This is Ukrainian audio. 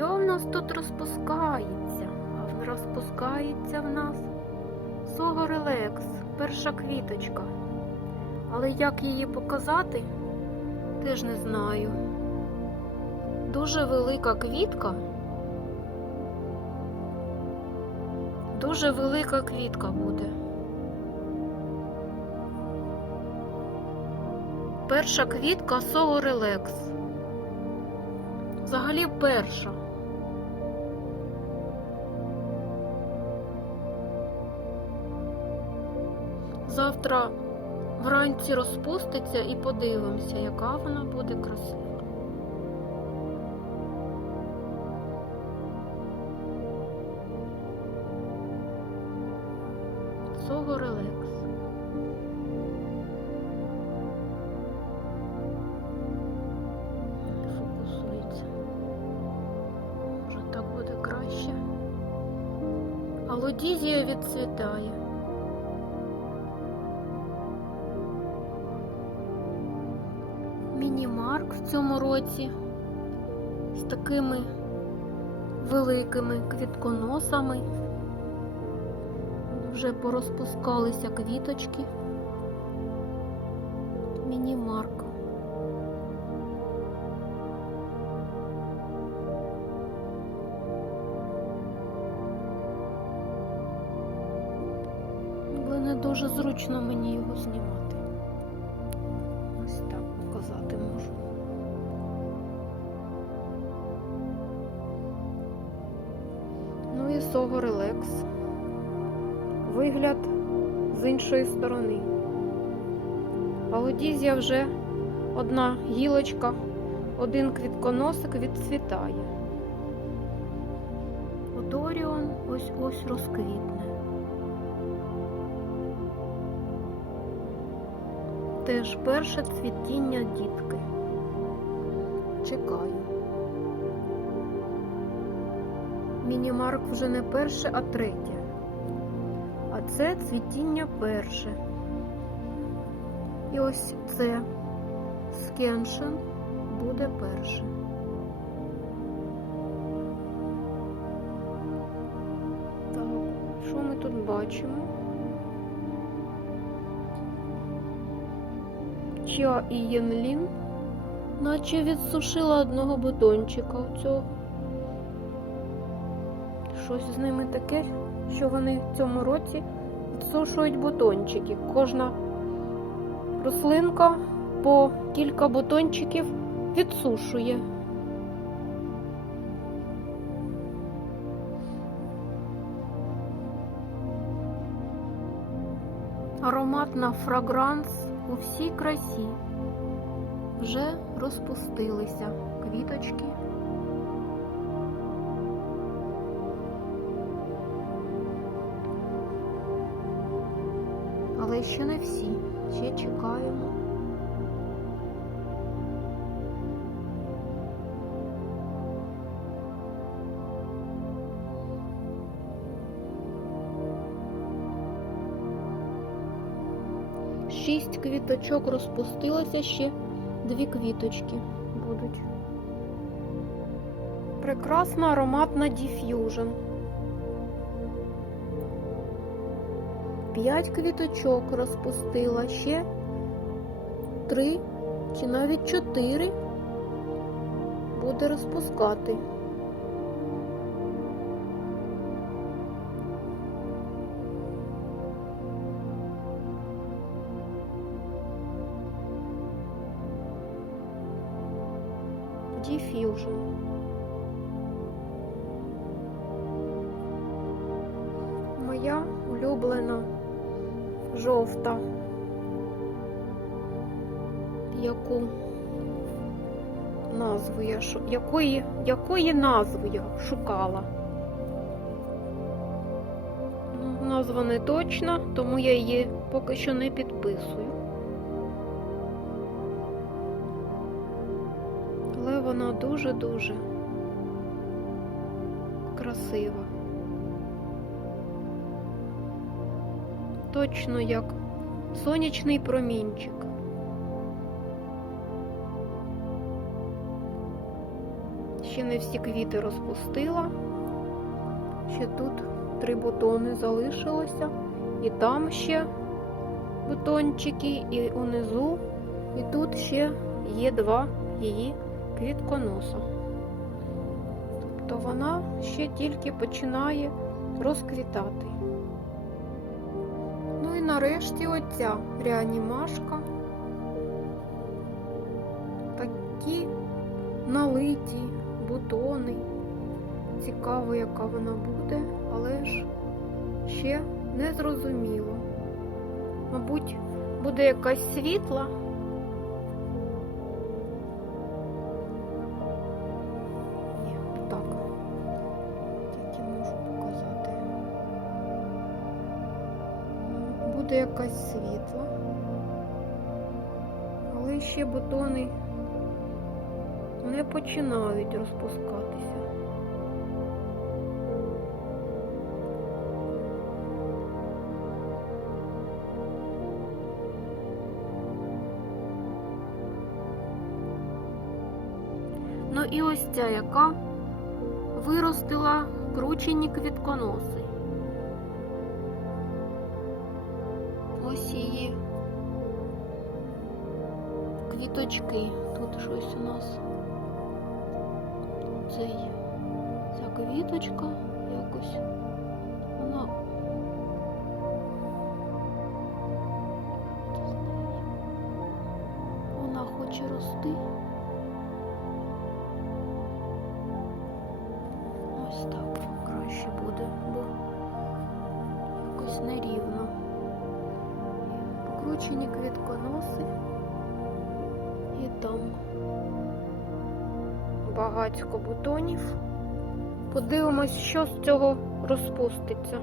Що в нас тут розпускається? А розпускається в нас Согорелекс, перша квіточка. Але як її показати, теж не знаю. Дуже велика квітка. Дуже велика квітка буде. Перша квітка Согорелекс. Взагалі перша. Завтра вранці розпуститься і подивимося, яка вона буде красива. Согорелекс. Не фокусується. Може так буде краще. А відцвітає. В цьому році з такими великими квітконосами. Вже порозпускалися квіточки. Мінімарк. Але не дуже зручно мені його знімати. Ну Сого Релекс. Вигляд з іншої сторони. Алодізія вже одна гілочка, один квітконосик відцвітає. Одоріон ось ось розквітне. Теж перше цвітіння дітки. Чекаю. Мінімарк вже не перше, а третє. А це цвітіння перше. І ось це скеншен буде перше. Так, що ми тут бачимо? Ча і Єнлін, наче відсушила одного бутончика у цього. Щось з ними таке, що вони в цьому році відсушують бутончики. Кожна рослинка по кілька бутончиків відсушує. Ароматна фрагранс у всій красі. Вже розпустилися квіточки. Але ще не всі. Ще чекаємо. Шість квіточок розпустилося, ще дві квіточки будуть. Прекрасна ароматна діф'южн. П'ять квіточок розпустила, ще три чи навіть чотири буде розпускати. Diffusion. Моя улюблена жовта, яку назву я шу... якої, якої назви я шукала. Ну, Назва не точна, тому я її поки що не підписую. Але вона дуже-дуже красива. Точно як сонячний промінчик. Ще не всі квіти розпустила. Ще тут три бутони залишилося. І там ще бутончики, і унизу. І тут ще є два її квітконоса. Тобто вона ще тільки починає розквітати. І нарешті оця реанімашка. Такі налиті бутони. Цікаво, яка вона буде, але ж ще не зрозуміло. Мабуть, буде якась світла. Буде якась світла. Але ще бутони не починають розпускатися. Ну і ось ця, яка виростила кручені квітконоси. Її квіточки. Тут щось у нас. Цей, ця квіточка якось. Вона. Вона хоче рости. Ось так краще буде, бо якось нерівно. Покручені квітконоси і там багатько бутонів. Подивимось, що з цього розпуститься.